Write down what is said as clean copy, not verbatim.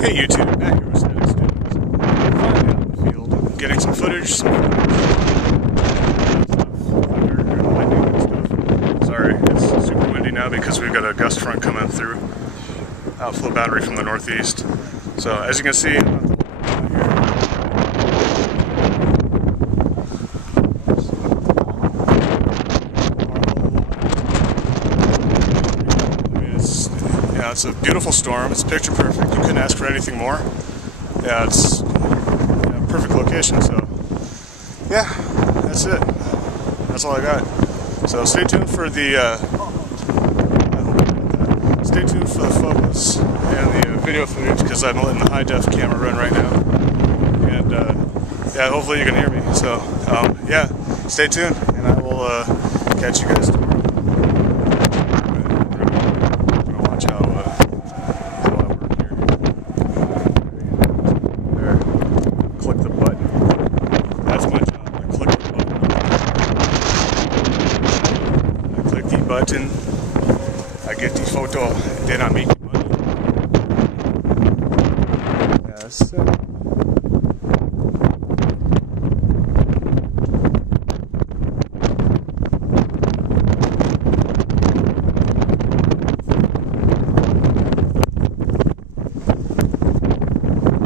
Hey YouTube, Matt here with Static Studios. Finally out in the field, getting some footage, thunder and lightning and stuff. Sorry, it's super windy now because we've got a gust front coming through. Outflow battery from the northeast. So as you can see, it's a beautiful storm. It's picture perfect. You couldn't ask for anything more. Yeah, it's perfect location. So, yeah, that's it. That's all I got. So stay tuned for the focus and the video footage because I'm letting the high def camera run right now. And yeah, hopefully you can hear me. So yeah, stay tuned, and I will catch you guys tomorrow. Button, I get the photo, and then I make the money. Yes.